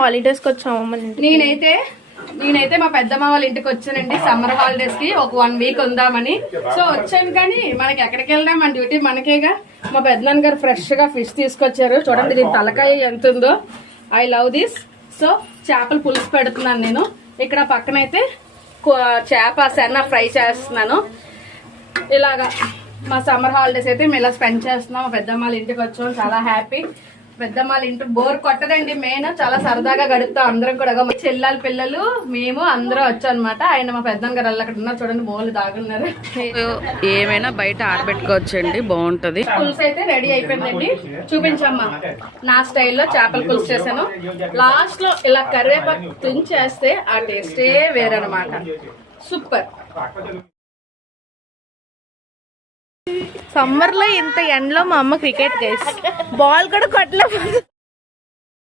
Holidays కి వచ్చాము. నేనైతే మా పెద్దమ్మ వాళ్ళ ఇంటికి వచ్చానండి సమ్మర్ హాలిడేస్ కి. ఒక 1 వీక్ ఉందామని సో వచ్చాను. కానీ మనకి ఎక్కడికి వెళ్ళినా మన డ్యూటీ మనకేగా. మా పెద్దనాన్న గారు ఫ్రెష్ గా ఫిష్ తీసుకొచ్చారు. చూడండి దీని తలకాయ ఎంత ఉందో. I love this. సో చేపల పులుసు పెడుతున్నాను నేను. ఇక్కడ పక్కనైతే చేప సెన్న ఫ్రై చేస్తున్నాను. ఇలాగా మా సమ్మర్ హాలిడేస్ అయితే మేము ఇలా స్పెండ్ చేస్తున్నాం. మా పెద్దమ్మ వాళ్ళ ఇంటికి వచ్చాం. చాలా హ్యాపీ. పెద్దమ్మ వాళ్ళ ఇంటి బోర్ కొట్టదండి. మెయిన్ చాలా సరదాగా గడుపుతాం అందరం కూడా. చెల్లెలు పిల్లలు మేము అందరం వచ్చాం అనమాట. ఆయన మా పెద్దమ్మ గారు అక్కడ ఉన్నారు చూడండి. బోన్లు దాగున్నారు. ఏమైనా బయట ఆరబెట్టుకోవచ్చండి, బాగుంటది. పులుసు అయితే రెడీ అయిపోయిందండి. చూపించమ్మా. నా స్టైల్లో చేపల పులుసు చేశాను. లాస్ట్ లో ఇలా కరివేపాకు తుంచేస్తే ఆ టేస్టే వేరనమాట. సూపర్. సమ్మర్ లో ఇంత ఎండలో మా అమ్మ క్రికెట్ గేస్ బాల్ కూడా కొట్టలేదు.